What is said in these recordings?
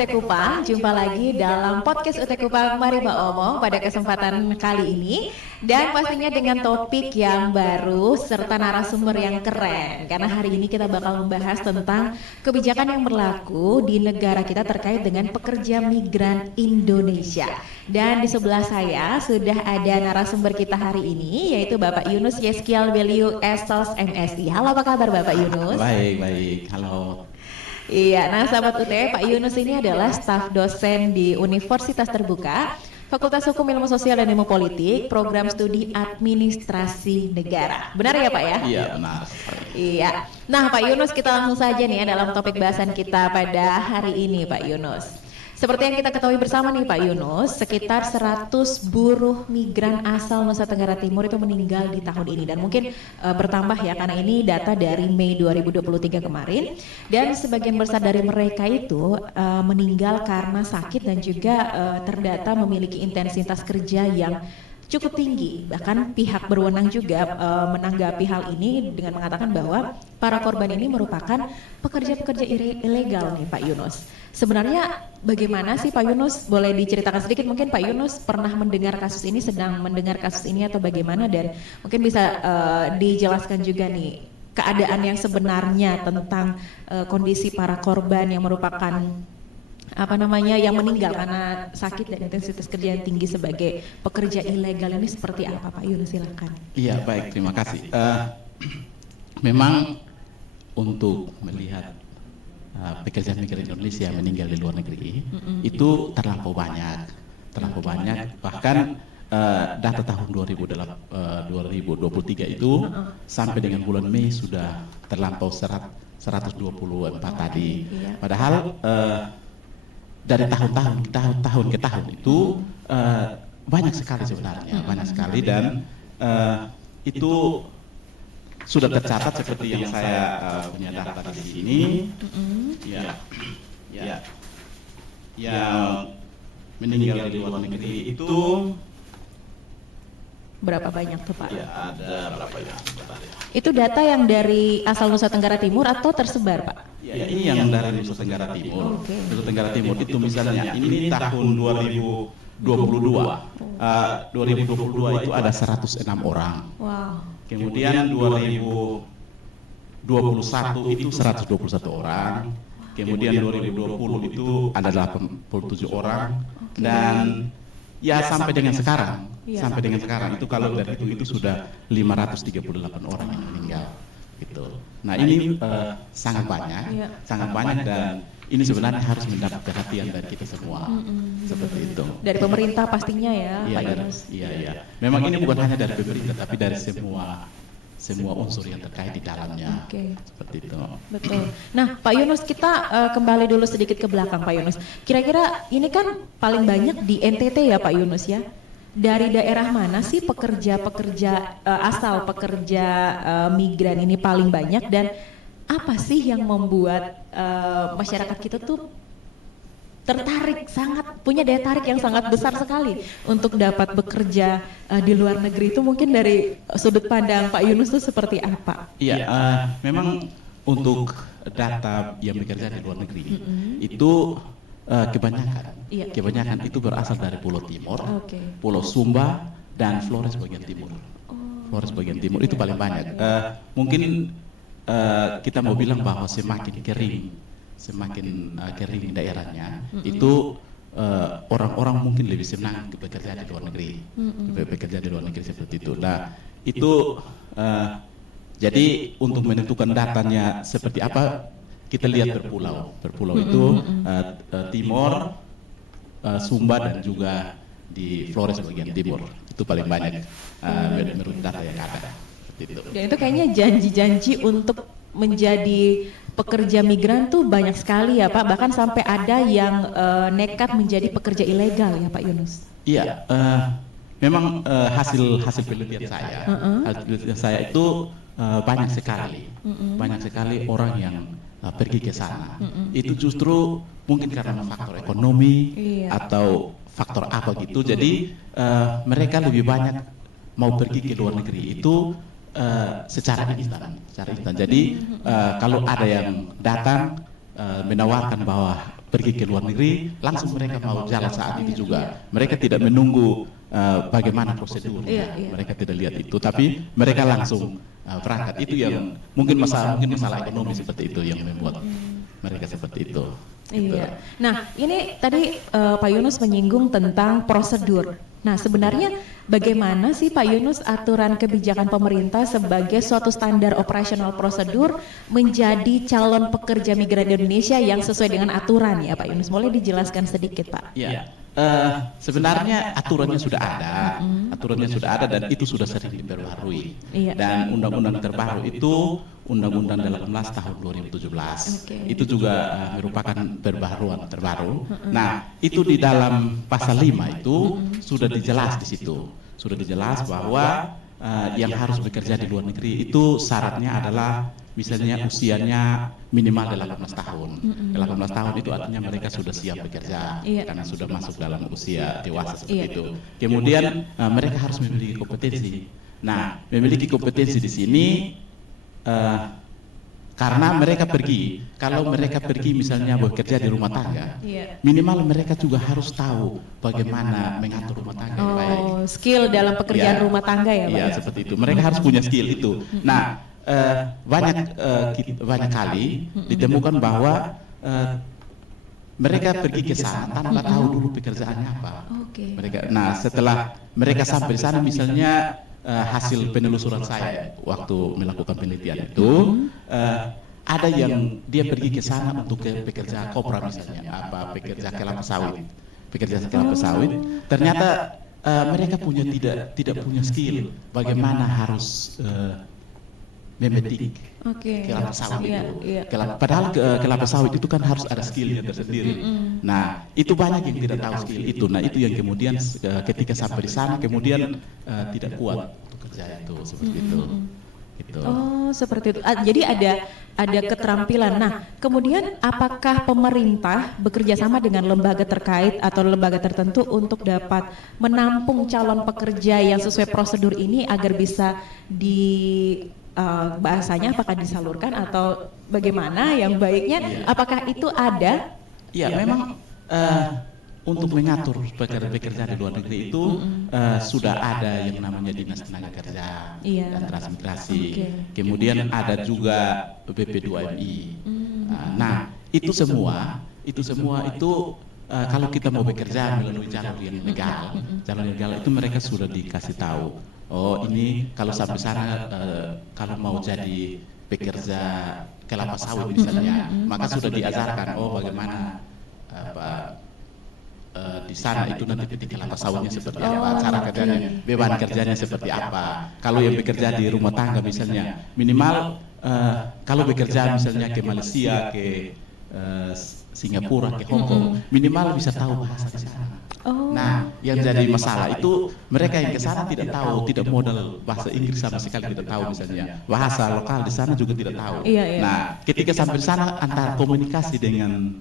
UT Kupang, jumpa lagi dalam podcast UT Kupang Mari Mbak Omong pada kesempatan kali ini. Dan pastinya dengan topik yang baru serta narasumber yang keren. Karena hari ini kita bakal membahas tentang kebijakan yang berlaku di negara kita terkait dengan pekerja migran Indonesia. Dan di sebelah saya sudah ada narasumber kita hari ini, yaitu Bapak Yunus Yeskiel Beliu Esos MSI. Halo, apa kabar Bapak Yunus? Baik, halo. Iya, nah sahabat UT, Pak Yunus ini adalah staf dosen di Universitas Terbuka, Fakultas Hukum Ilmu Sosial dan Ilmu Politik, Program Studi Administrasi Negara. Benar ya Pak ya? Iya, benar. Iya. Nah Pak Yunus, kita langsung saja nih ya dalam topik bahasan kita pada hari ini Pak Yunus. Seperti yang kita ketahui bersama nih Pak Yunus, sekitar 100 buruh migran asal Nusa Tenggara Timur itu meninggal di tahun ini. Dan mungkin bertambah ya, karena ini data dari Mei 2023 kemarin. Dan sebagian besar dari mereka itu meninggal karena sakit dan juga terdata memiliki intensitas kerja yang cukup tinggi. Bahkan pihak berwenang juga menanggapi hal ini dengan mengatakan bahwa para korban ini merupakan pekerja-pekerja ilegal nih Pak Yunus. Sebenarnya bagaimana sih Pak Yunus? Boleh diceritakan sedikit, mungkin Pak Yunus pernah mendengar kasus ini, sedang mendengar kasus ini atau bagaimana, dan mungkin bisa dijelaskan juga nih keadaan yang sebenarnya tentang kondisi para korban yang merupakan yang meninggal karena sakit dan intensitas kerja yang tinggi sebagai pekerja ilegal ini seperti apa Pak Yunus, silakan. Iya, baik, terima kasih. Memang untuk melihat pekerja migran Indonesia yang meninggal di luar negeri itu terlampau banyak. Bahkan data tahun 2023 itu sampai dengan bulan Mei sudah terlampau 124 tadi. Padahal dari tahun ke tahun itu banyak sekali sebenarnya, dan itu sudah tercatat seperti yang saya punya data di sini. Yang meninggal di luar negeri itu berapa banyak tuh Pak? Ya, ada berapa ya? Itu data yang dari asal Nusa Tenggara Timur atau tersebar Pak? Ya, ini yang dari Nusa Tenggara Timur. Nusa Tenggara Timur itu misalnya ini tahun 2022 itu ada 106 orang. Wow. Kemudian 2021 itu 121 orang. Kemudian 2020 itu ada 87 orang. Dan ya sampai dengan sekarang, itu kalau dari itu sudah 538 orang yang meninggal. Gitu. Nah ini sangat banyak dan ini sebenarnya harus mendapat perhatian dari kita semua, seperti itu. Dari pemerintah pastinya ya, Pak Yunus. Iya. Memang ini bukan hanya dari pemerintah, tapi dari semua unsur yang terkait di dalamnya. Seperti itu. Betul. Nah, Pak Yunus, kita kembali dulu sedikit ke belakang, Pak Yunus. Kira-kira ini kan paling banyak di NTT ya, Pak Yunus ya. Dari daerah mana sih asal pekerja migran ini paling banyak, dan apa sih yang membuat masyarakat kita tuh punya daya tarik yang sangat besar sekali untuk dapat bekerja di luar negeri? Itu mungkin dari sudut pandang Pak Yunus itu seperti apa? Iya, memang untuk data yang bekerja di luar negeri itu kebanyakan itu berasal dari Pulau Timur, Pulau Sumba, dan Flores bagian timur. Flores bagian timur itu paling banyak. Mungkin kita mau bilang bahwa semakin kering daerahnya, itu orang-orang mungkin lebih senang bekerja di luar negeri, seperti itu. Nah itu jadi untuk menentukan datanya seperti apa, kita lihat berpulau itu Timor, Sumba, dan juga di Flores bagian timur itu paling banyak menurut data yang ada. Dan itu kayaknya janji-janji untuk menjadi pekerja migran tuh banyak sekali ya Pak, bahkan sampai ada yang nekat menjadi pekerja ilegal ya Pak Yunus. Iya, memang hasil penelitian saya itu banyak sekali orang yang pergi ke sana. Itu justru mungkin karena faktor ekonomi atau faktor apa gitu. Jadi mereka lebih banyak mau pergi ke luar negeri itu secara instan. Jadi kalau ada yang datang menawarkan bahwa pergi ke luar negeri, langsung mereka mau jalan saat itu juga. Mereka tidak menunggu bagaimana prosedurnya. Mereka tidak lihat itu, tapi mereka langsung berangkat. Itu yang mungkin masalah ekonomi seperti itu yang membuat mereka seperti itu. Gitu. Iya. Nah, ini tadi Pak Yunus menyinggung tentang prosedur. Nah, sebenarnya bagaimana sih Pak Yunus aturan kebijakan pemerintah sebagai suatu standar operasional prosedur menjadi calon pekerja migran Indonesia yang sesuai dengan aturan ya Pak Yunus? Boleh dijelaskan sedikit Pak? Ya. Sebenarnya aturannya sudah ada, dan itu sudah sering diperbarui. Dan undang-undang terbaru itu Undang-Undang 18 tahun 2017. Itu juga merupakan perbaruan terbaru. Nah, itu di dalam pasal 5 itu sudah dijelas di situ. Sudah dijelas bahwa yang harus bekerja di luar negeri itu syaratnya adalah misalnya usianya minimal 18 tahun. 18 tahun itu artinya mereka sudah siap bekerja karena sudah masuk dalam usia dewasa seperti itu. Kemudian mereka harus memiliki kompetensi. Nah, memiliki kompetensi di sini karena mereka pergi, kalau mereka pergi misalnya bekerja di rumah tangga, minimal mereka juga harus tahu bagaimana mengatur rumah tangga yang baik. Skill dalam pekerjaan rumah tangga ya Pak? Iya, seperti itu. Mereka harus punya skill itu. Nah, banyak kali ditemukan bahwa mereka pergi ke sana tanpa tahu dulu pekerjaannya apa. Nah, setelah mereka sampai di sana misalnya hasil penelusuran saya waktu melakukan penelitian itu ada yang dia pergi ke sana untuk pekerja kopra misalnya, pekerja kelapa sawit, ternyata mereka tidak punya skill bagaimana harus memetik kelapa sawit itu. Padahal kelapa sawit itu kan harus ada skillnya tersendiri. Nah, itu banyak yang tidak tahu skill itu. Nah, itu yang kemudian ketika sampai di sana kemudian tidak kuat untuk kerja itu seperti itu. Gitu. Oh, seperti itu. Jadi ada keterampilan. Nah, kemudian apakah pemerintah bekerja sama dengan lembaga terkait atau lembaga tertentu untuk dapat menampung calon pekerja yang sesuai prosedur ini agar bisa bahasanya apakah disalurkan atau bagaimana yang baiknya? Apakah itu ada? Ya, memang untuk mengatur pekerja di luar negeri itu sudah ada yang namanya Dinas Tenaga Kerja dan Transmigrasi. Kemudian ada juga BP2MI. Nah, itu semua itu kalau kita mau bekerja melalui jalur yang legal, itu mereka sudah dikasih tahu. Oh, ini kalau sampai sana kalau mau jadi pekerja kelapa sawit misalnya, maka sudah diajarkan bagaimana di sana itu nanti petik kelapa sawitnya seperti apa, cara kerjanya, beban kerjanya seperti apa. Kalau yang bekerja di rumah tangga misalnya, minimal kalau bekerja misalnya ke Malaysia, ke Singapura, ke Hong Kong, minimal bisa tahu bahasa di sana. Nah, yang jadi masalah itu mereka yang ke sana tidak tahu, tidak modal bahasa Inggris sama sekali tidak tahu misalnya. Bahasa lokal di sana juga tidak tahu. Nah, ketika sampai di sana antara komunikasi dengan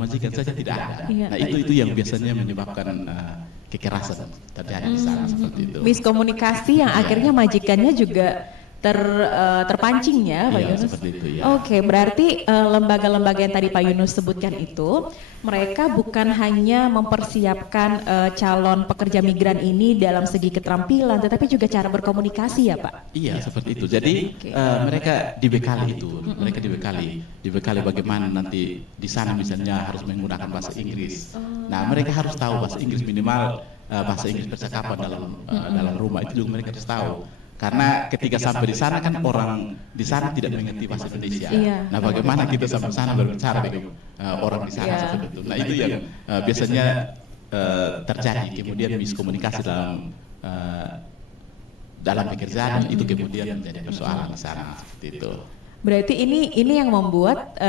majikan saja tidak ada. Nah, itu yang biasanya menyebabkan kekerasan terjadi di sana seperti itu. Miskomunikasi yang akhirnya majikannya juga terpancing ya Pak Yunus. Oke, berarti lembaga-lembaga yang tadi Pak Yunus sebutkan itu mereka bukan hanya mempersiapkan calon pekerja migran ini dalam segi keterampilan, tetapi juga cara berkomunikasi ya Pak. Iya, seperti itu. Jadi mereka dibekali itu, dibekali bagaimana nanti di sana misalnya harus menggunakan bahasa Inggris. Nah, mereka harus tahu bahasa Inggris minimal bahasa Inggris percakapan dalam rumah itu juga mereka harus tahu. Karena ketika sampai di sana kan orang di sana tidak mengerti bahasa Indonesia. Nah, bagaimana kita sampai sana berbicara dengan orang di sana seperti itu. Nah, itu yang biasanya terjadi. Kemudian miskomunikasi dalam pekerjaan itu kemudian menjadi persoalan di sana seperti itu. Berarti ini yang membuat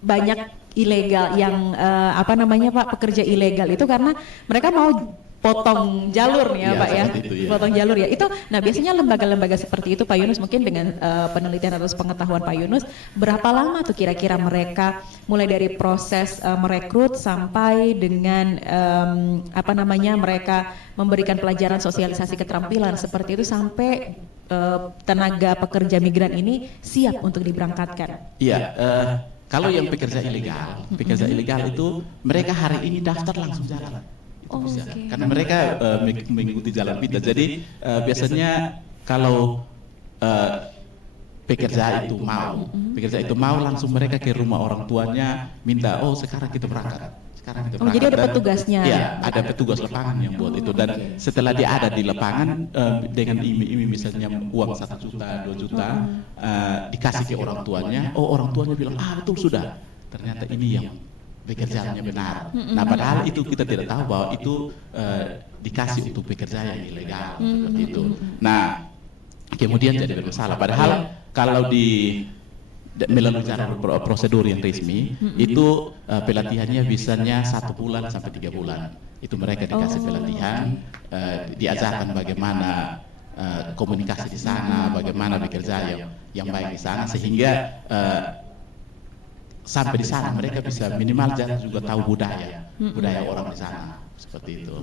banyak ilegal yang Pak, pekerja ilegal itu karena mereka mau potong jalur ya Pak ya, potong jalur ya. Itu, nah biasanya lembaga-lembaga seperti itu Pak Yunus mungkin dengan penelitian atau pengetahuan Pak Yunus, berapa lama tuh kira-kira mereka mulai dari proses merekrut sampai dengan mereka memberikan pelajaran sosialisasi keterampilan seperti itu sampai tenaga pekerja migran ini siap untuk diberangkatkan? Iya. Kalau yang pekerja ilegal itu mereka hari ini daftar langsung jalan. Itu bisa. Oke. Karena mereka mengikuti jalan pintas. Jadi biasanya kalau pekerja itu mau langsung mereka ke rumah orang tuanya minta, oh sekarang kita berangkat. Oh, jadi ada petugasnya. Iya, ada petugas lapangan yang buat itu. Dan setelah dia ada di lapangan dengan iming-iming misalnya uang 1 juta, 2 juta, dikasih ke orang tuanya. Oh, orang tuanya bilang, betul sudah. Ternyata ini yang pekerjaannya benar. Nah, padahal itu kita tidak tahu bahwa itu dikasih untuk pekerja yang ilegal seperti itu. Nah, kemudian jadi bermasalah. Padahal kalau melalui jalur prosedur yang resmi itu pelatihannya bisanya 1 bulan sampai 3 bulan. Itu mereka dikasih pelatihan, diajarkan bagaimana komunikasi di sana, bagaimana bekerja yang baik di sana, sehingga sampai di sana mereka bisa minimal juga tahu budaya orang di sana seperti itu.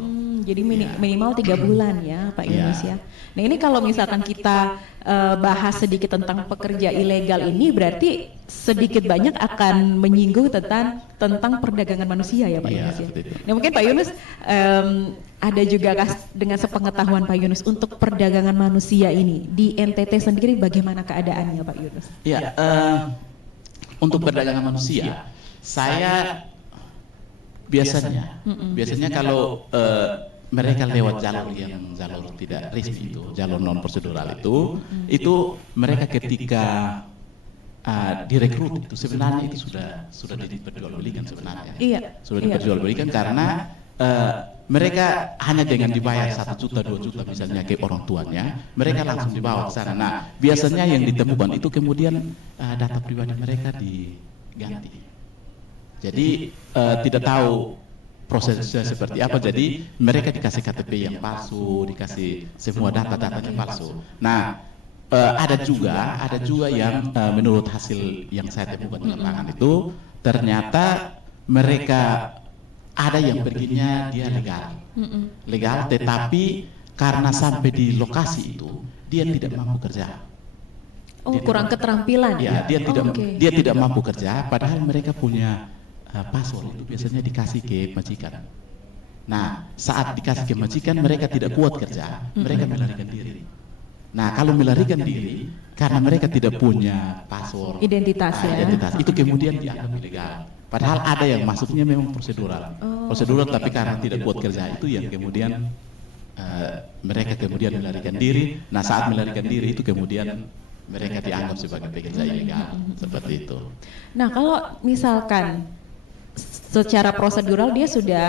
Jadi minimal 3 bulan ya Pak Yunus ya. Nah ini kalau misalkan kita bahas sedikit tentang pekerja ilegal ini, berarti sedikit banyak akan menyinggung tentang perdagangan manusia ya Pak Yunus ya. Nah mungkin Pak Yunus ada juga dengan sepengetahuan Pak Yunus untuk perdagangan manusia ini di NTT sendiri bagaimana keadaannya Pak Yunus? Ya, untuk perdagangan manusia saya biasanya kalau mereka lewat jalur tidak resmi itu, jalur non prosedural itu mereka ketika direkrut itu sebenarnya itu sudah diperjualbelikan sebenarnya. Sudah diperjualbelikan karena mereka hanya dengan dibayar 1 juta, 2 juta misalnya ke orang tuanya, mereka langsung dibawa ke sana. Nah, biasanya yang ditemukan itu kemudian data pribadi mereka diganti. Jadi tidak tahu prosesnya seperti apa, jadi mereka dikasih KTP yang palsu, dikasih semua data-datanya palsu. Nah, ada juga yang menurut hasil yang saya temukan di lapangan itu ternyata mereka ada yang perginya dia legal, tetapi karena sampai di lokasi itu dia tidak mampu kerja. Kurang keterampilan. Ya, dia tidak mampu kerja, padahal mereka punya password itu biasanya dikasih ke majikan. Nah, saat dikasih ke majikan mereka tidak kuat kerja, mereka melarikan diri. Nah, kalau melarikan diri karena mereka tidak punya password, identitas, itu kemudian dianggap ilegal. Padahal ada yang masuknya memang prosedural, tapi karena tidak kuat kerja itu yang kemudian mereka kemudian melarikan diri. Nah, saat melarikan diri itu kemudian mereka dianggap sebagai pekerja ilegal seperti itu. Nah, kalau misalkan secara prosedural dia sudah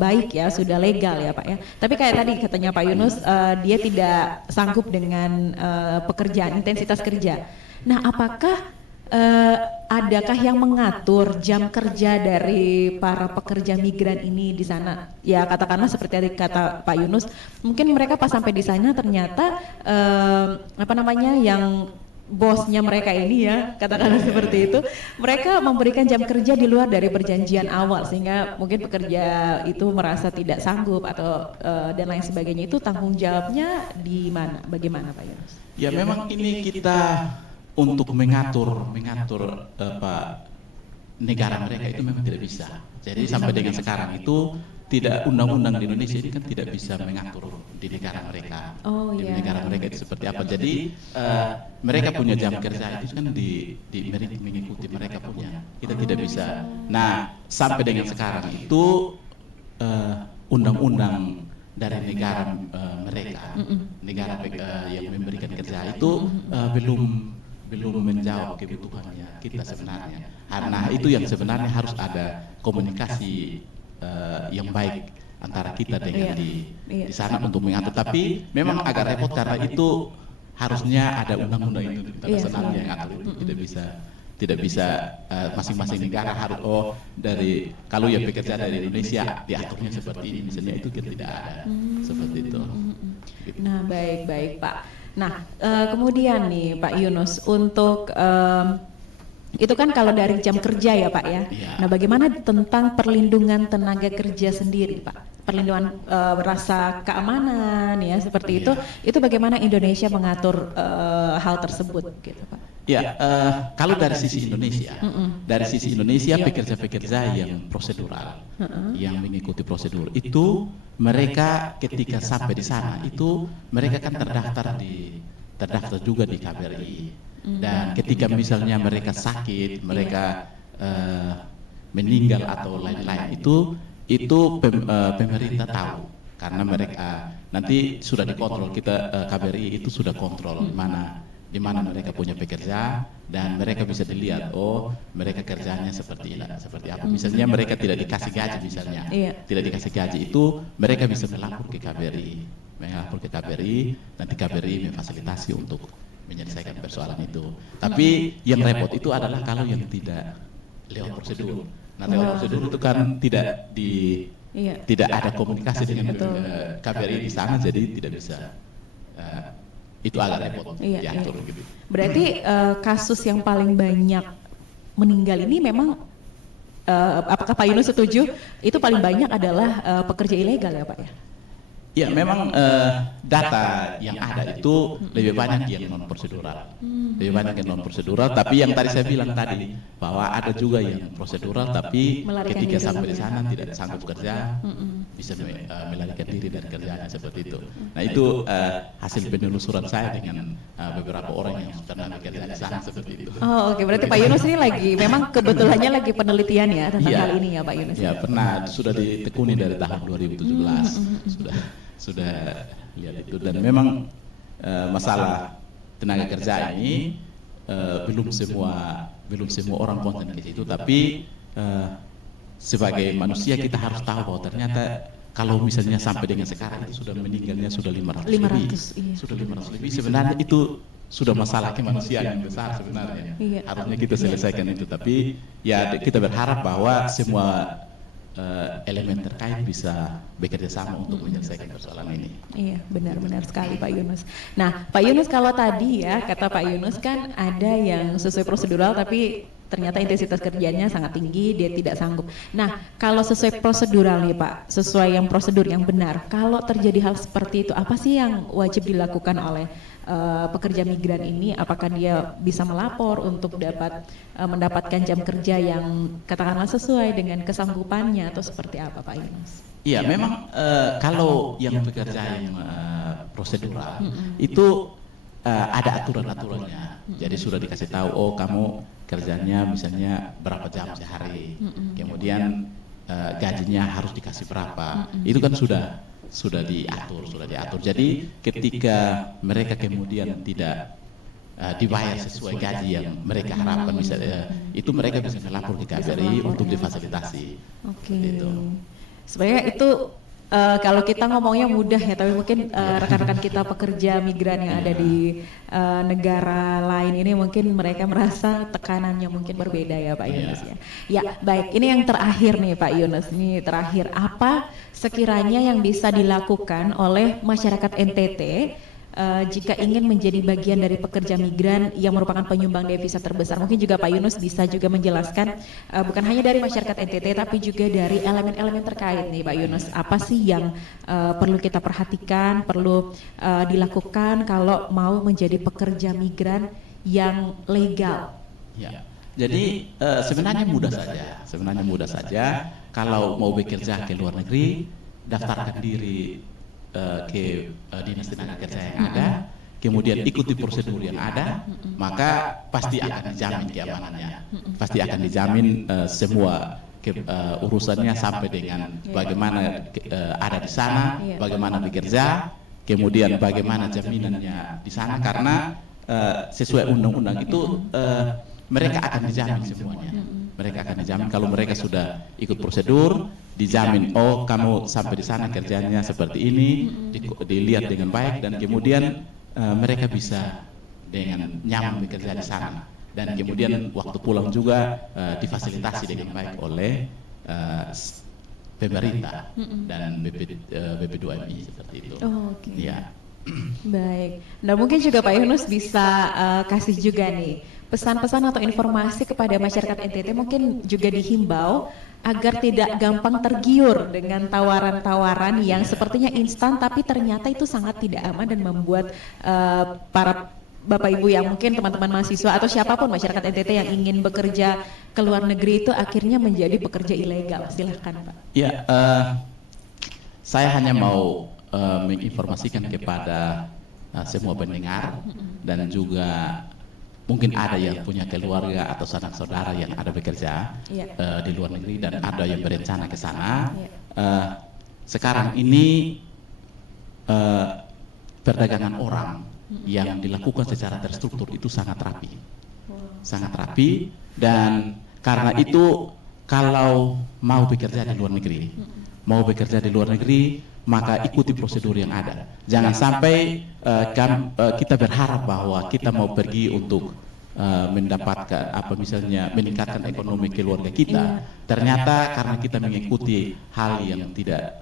baik ya, sudah legal ya Pak ya. Tapi kayak tadi katanya Pak Yunus, dia tidak sanggup dengan pekerjaan, intensitas kerja. Nah, apakah adakah yang mengatur jam kerja dari para pekerja migran ini di sana? Ya katakanlah seperti tadi kata Pak Yunus, mungkin mereka pas sampai di sana ternyata yang bosnya mereka ini ya, katakanlah seperti itu, mereka memberikan jam kerja di luar dari perjanjian awal sehingga mungkin pekerja itu merasa tidak sanggup atau dan lain sebagainya. Itu tanggung jawabnya di mana? Bagaimana Pak Yunus? Ya memang ini kita untuk mengatur negara mereka itu memang tidak bisa. Jadi sampai dengan sekarang itu tidak, undang-undang di Indonesia ini kan tidak bisa mengatur di negara mereka. Di negara mereka itu seperti apa. Jadi mereka punya jam kerja itu kan mengikuti mereka punya. Kita tidak bisa. Nah, sampai dengan sekarang itu undang-undang dari negara mereka, negara yang memberikan kerja itu belum menjawab kebutuhannya kita sebenarnya. Nah, itu yang sebenarnya harus ada komunikasi yang baik antara kita dengan di sana untuk mengatur. Tapi memang agak repot karena itu harusnya ada undang-undang itu internasional yang atur itu. Tidak bisa masing-masing negara harus dari kalau yang bekerja dari Indonesia diaturnya seperti ini misalnya, itu kita tidak ada seperti itu. Nah, baik Pak. Nah, kemudian nih Pak Yunus, untuk itu kan kalau dari jam kerja ya Pak ya. Nah, bagaimana tentang perlindungan tenaga kerja sendiri Pak? Perlindungan rasa keamanan ya seperti itu bagaimana Indonesia mengatur hal tersebut gitu Pak? Ya, kalau dari sisi Indonesia, pekerja-pekerja yang prosedural, yang mengikuti prosedur itu, mereka ketika sampai di sana itu mereka kan terdaftar juga di KBRI, dan ketika misalnya mereka sakit, mereka meninggal atau lain-lain itu pemerintah tahu, karena mereka nanti sudah dikontrol, kita KBRI itu sudah kontrol di mana mereka punya pekerja, dan mereka bisa dilihat, oh mereka kerjanya seperti apa. Misalnya mereka tidak dikasih gaji, misalnya tidak dikasih gaji, itu mereka bisa melapor ke KBRI, nanti KBRI memfasilitasi untuk menyelesaikan persoalan itu. Tapi yang repot itu adalah kalau yang tidak lewat prosedur. Nah, lewat prosedur itu kan tidak ada komunikasi dengan KBRI di sana, jadi tidak bisa. Itu agak repot diatur gitu. Berarti kasus yang paling banyak meninggal ini memang apakah Pak Yunus setuju itu paling banyak adalah pekerja ilegal ya Pak ya? Ya, memang data yang ada itu lebih banyak yang non prosedural, tapi yang tadi saya bilang tadi bahwa ada juga yang prosedural tapi ketika sampai di sana tidak sanggup kerja, bisa melarikan diri dari kerjanya seperti itu. Nah, itu hasil penelusuran saya dengan beberapa orang yang pernah bekerja di sana seperti itu. Oh, oke. Berarti Pak Yunus ini memang kebetulannya lagi penelitian ya tentang hal ini ya Pak Yunus? Ya, pernah, sudah ditekuni dari tahun 2017, sudah lihat itu, dan memang masalah tenaga kerja ini belum semua orang konsen ke situ, tapi sebagai manusia kita harus tahu bahwa ternyata kalau misalnya sampai dengan sekarang itu sudah meninggalnya sudah 500 lebih, sebenarnya itu sudah masalah kemanusiaan yang besar sebenarnya. Harusnya kita selesaikan itu, tapi ya kita berharap bahwa semua elemen terkait bisa bekerja sama untuk menyelesaikan persoalan ini. Iya, benar-benar sekali Pak Yunus. Nah, Pak Yunus, kalau tadi ya kata Pak Yunus kan ada yang sesuai prosedural tapi ternyata intensitas kerjanya sangat tinggi, dia tidak sanggup. Nah, kalau sesuai prosedural nih Pak, sesuai yang prosedur yang benar, kalau terjadi hal seperti itu, apa sih yang wajib dilakukan oleh pekerja migran ini? Apakah dia bisa melapor untuk mendapatkan jam kerja yang katakanlah sesuai dengan kesanggupannya, atau seperti apa Pak Yunus? Iya, memang kalau yang pekerja yang prosedural itu ada aturan-aturannya. Jadi sudah dikasih tahu, oh kamu kerjanya misalnya berapa jam sehari, kemudian gajinya harus dikasih berapa. Itu kan sudah diatur. Jadi ketika mereka kemudian tidak dibayar sesuai gaji yang mereka harapkan, misalnya itu mereka bisa melapor ke KBRI untuk difasilitasi. Gitu. Sebenarnya itu kalau kita ngomongnya mudah ya, tapi mungkin rekan-rekan kita pekerja migran yang ada di negara lain ini mungkin mereka merasa tekanannya mungkin berbeda ya Pak Yunus ya. Ya, baik, ini yang terakhir nih Pak Yunus, ini terakhir, apa sekiranya yang bisa dilakukan oleh masyarakat NTT jika ingin menjadi bagian dari pekerja migran yang merupakan penyumbang devisa terbesar? Mungkin juga Pak Yunus bisa juga menjelaskan bukan hanya dari masyarakat NTT tapi juga dari elemen-elemen terkait nih Pak Yunus. Apa sih yang perlu kita perhatikan, perlu dilakukan kalau mau menjadi pekerja migran yang legal? Ya. Jadi sebenarnya mudah saja kalau mau bekerja ke luar negeri, daftarkan diri ke dinas tenaga kerja yang ada, kemudian ikuti prosedur yang ada, maka pasti akan dijamin keamanannya, pasti akan dijamin semua urusannya sampai dengan bagaimana ada di sana, bagaimana bekerja, kemudian bagaimana jaminannya di sana, karena sesuai undang-undang itu mereka akan dijamin semuanya. Mereka akan dijamin kalau mereka sudah ikut prosedur, dijamin, oh kamu sampai di sana kerjanya seperti ini, dilihat dengan baik, dan kemudian mereka bisa dengan nyaman bekerja di sana, dan kemudian waktu pulang juga difasilitasi dengan baik oleh pemerintah dan BP2MI seperti itu. Ya. Baik. Nah, mungkin juga Pak Yunus bisa kasih juga nih pesan-pesan atau informasi kepada masyarakat NTT, mungkin juga dihimbau agar tidak gampang tergiur dengan tawaran-tawaran yang sepertinya instan tapi ternyata itu sangat tidak aman dan membuat para Bapak Ibu yang mungkin teman-teman mahasiswa atau siapapun masyarakat NTT yang ingin bekerja ke luar negeri itu akhirnya menjadi pekerja ilegal. Silahkan Pak. Ya, saya hanya mau menginformasikan kepada semua pendengar dan juga mungkin ada yang punya keluarga atau sanak saudara yang ada bekerja di luar negeri dan ada yang berencana ke sana. Sekarang ini perdagangan orang yang dilakukan secara terstruktur itu sangat rapi, dan karena itu kalau mau bekerja di luar negeri, maka ikuti prosedur yang ada. Jangan sampai kita berharap bahwa kita mau pergi untuk mendapatkan misalnya meningkatkan ekonomi keluarga kita, ternyata karena kita mengikuti hal yang tidak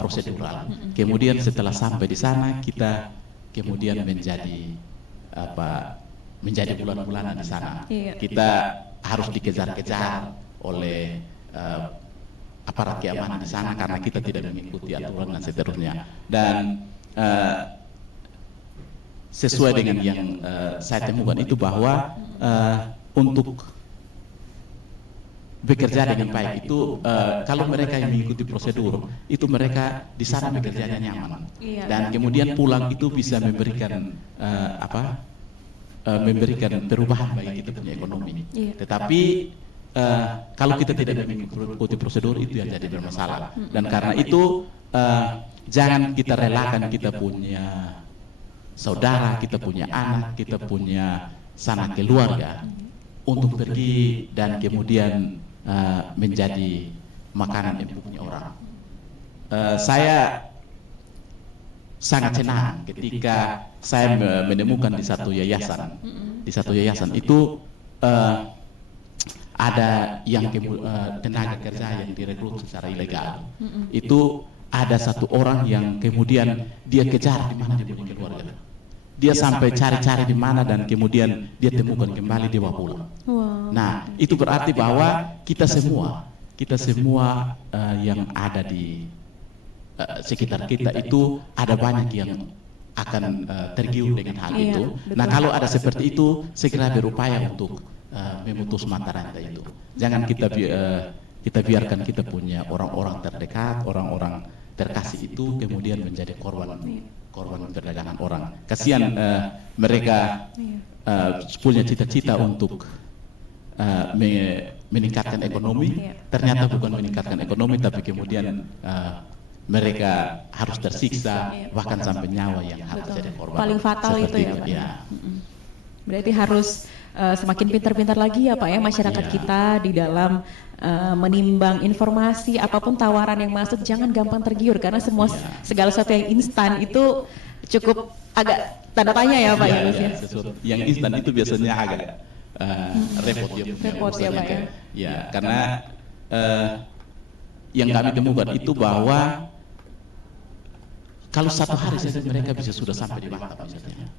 prosedural, kemudian setelah sampai di sana kita kemudian menjadi bulan-bulanan di sana. Kita harus dikejar-kejar oleh aparat keamanan di sana karena kita tidak mengikuti aturan dan seterusnya. Dan sesuai dengan yang saya temukan itu bahwa untuk bekerja dengan baik itu kalau mereka yang mengikuti prosedur itu mereka di sana bekerjanya nyaman, dan kemudian pulang itu bisa memberikan memberikan perubahan bagi kita punya ekonomi. Tetapi kalau kita tidak mengikuti prosedur itu yang jadi bermasalah, dan karena itu jangan kita relakan kita punya saudara, kita punya anak, kita punya sanak keluarga untuk pergi dan kemudian menjadi makanan empuknya orang. Saya sangat senang ketika saya menemukan di satu yayasan itu ada yang tenaga kerja yang direkrut secara ilegal. Itu ada satu orang yang kemudian dia kejar di mana dia punya keluarga. Dia sampai cari-cari di mana dan kemudian dia temukan kembali, dia bawa pulang. Nah, itu berarti bahwa kita semua yang ada di sekitar kita itu ada banyak yang akan tergiur dengan hal itu. Nah, kalau ada seperti itu, segera berupaya untuk memutus mata rantai itu. Jangan kita biarkan kita punya orang-orang terdekat, orang-orang terkasih itu kemudian menjadi korban perdagangan orang. Kasihan mereka punya cita-cita untuk meningkatkan ekonomi, ternyata bukan meningkatkan ekonomi, tapi kemudian mereka harus tersiksa, bahkan sampai nyawa yang harus jadi korban. Paling fatal itu ya Pak. Berarti harus semakin pintar-pintar lagi ya Pak ya masyarakat kita di dalam menimbang informasi, apapun tawaran yang masuk jangan gampang tergiur karena segala sesuatu yang instan itu cukup agak tanda tanya ya Pak Yang instan itu biasanya agak repot ya Pak ya. Karena yang kami temukan itu bahwa kalau satu hari saja mereka sudah sampai di Batam misalnya.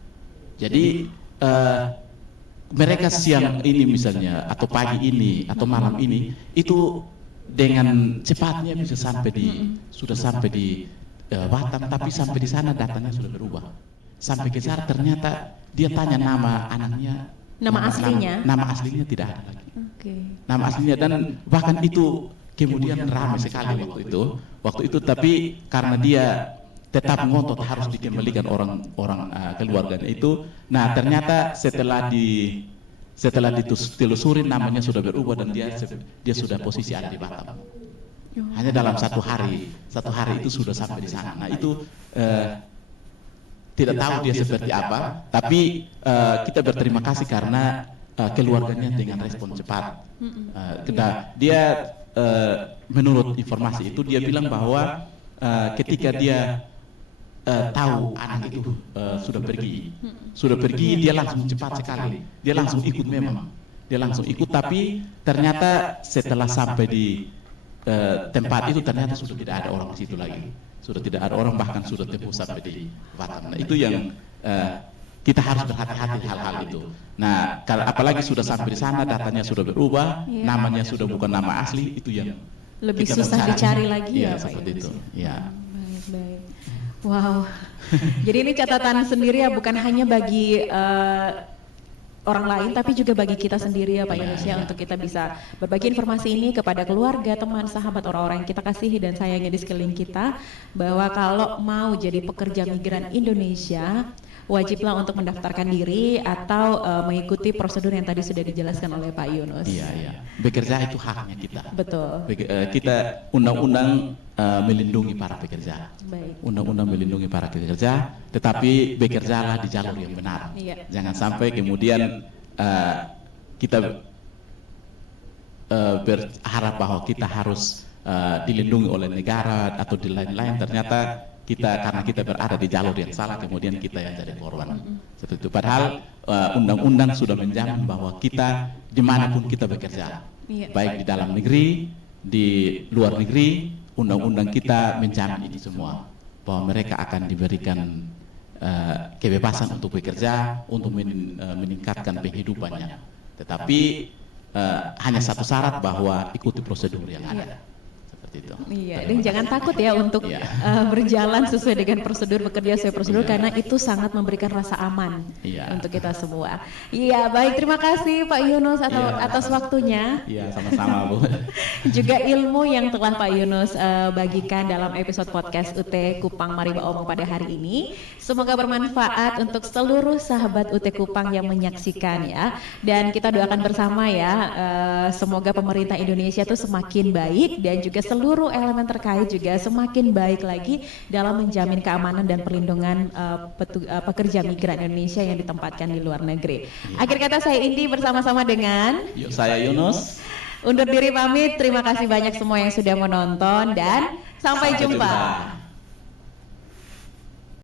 Jadi mereka siang ini misalnya atau pagi ini atau malam ini itu dengan cepatnya bisa sudah sampai di Batam, tapi sampai di sana datanya sudah berubah. Sampai ke sana ternyata dia tanya nama anaknya, nama aslinya tidak ada lagi. Nama aslinya, dan bahkan itu kemudian ramai sekali waktu itu, tapi karena dia tetap ngotot harus dikembalikan orang keluarganya itu. Nah, ternyata setelah ditelusuri namanya sudah berubah dan dia sudah posisi ada di Batam. Hanya dalam satu hari itu sudah sampai di sana. Nah, itu tidak tahu dia seperti apa, tapi kita berterima kasih karena keluarganya dengan respon cepat. Dia menurut informasi itu dia bilang bahwa ketika dia tahu anak itu sudah pergi, dia langsung cepat sekali, dia langsung ikut tapi ternyata setelah sampai di tempat itu ternyata sudah tidak ada orang di situ lagi, sudah tidak ada orang, bahkan sudah tembus sampai di Batam. Nah, itu yang kita harus berhati-hati hal-hal itu. Nah, apalagi sudah sampai di sana datanya sudah berubah, namanya sudah bukan nama asli, itu yang lebih susah dicari lagi ya Pak. Seperti itu. Ya. Baik. Wow. Jadi ini catatan sendiri ya, bukan hanya bagi orang lain tapi juga bagi kita sendiri ya Pak Yunus ya, untuk kita bisa berbagi informasi ini kepada keluarga, teman, sahabat, orang-orang yang kita kasihi dan sayangi di sekeliling kita, bahwa kalau mau jadi pekerja migran Indonesia wajiblah untuk mendaftarkan diri atau mengikuti prosedur yang tadi sudah dijelaskan oleh Pak Yunus. Iya. Bekerja itu haknya kita. Betul. Kita undang-undang melindungi para pekerja. Baik. Undang-undang melindungi para pekerja, tetapi bekerjalah di jalur yang benar. Iya. Jangan sampai kemudian kita berharap bahwa kita harus dilindungi oleh negara atau di lain-lain, ternyata karena kita berada di jalur yang salah, kemudian kita yang jadi korban. Seperti itu. Padahal undang-undang sudah menjamin bahwa kita dimanapun kita bekerja, baik di dalam negeri, di luar negeri, undang-undang kita menjamin itu semua, bahwa mereka akan diberikan kebebasan untuk bekerja, untuk meningkatkan penghidupannya. Tetapi hanya satu syarat, bahwa ikuti prosedur yang ada. Itu. Iya, dan jangan takut ya untuk berjalan sesuai dengan prosedur, bekerja sesuai prosedur, karena itu sangat memberikan rasa aman untuk kita semua. Iya, baik, terima kasih Pak Yunus atas waktunya. Iya, sama-sama Bu. Juga ilmu yang telah Pak Yunus bagikan dalam episode podcast UT Kupang Mari Omong pada hari ini. Semoga bermanfaat untuk seluruh sahabat UT Kupang yang menyaksikan ya. Dan kita doakan bersama ya, semoga pemerintah Indonesia itu semakin baik dan juga seluruh elemen terkait juga semakin baik lagi dalam menjamin keamanan dan perlindungan pekerja migran Indonesia yang ditempatkan di luar negeri. Akhir kata saya Indi bersama-sama dengan saya Yunus. Undur diri pamit, terima kasih banyak semua yang sudah menonton dan sampai jumpa.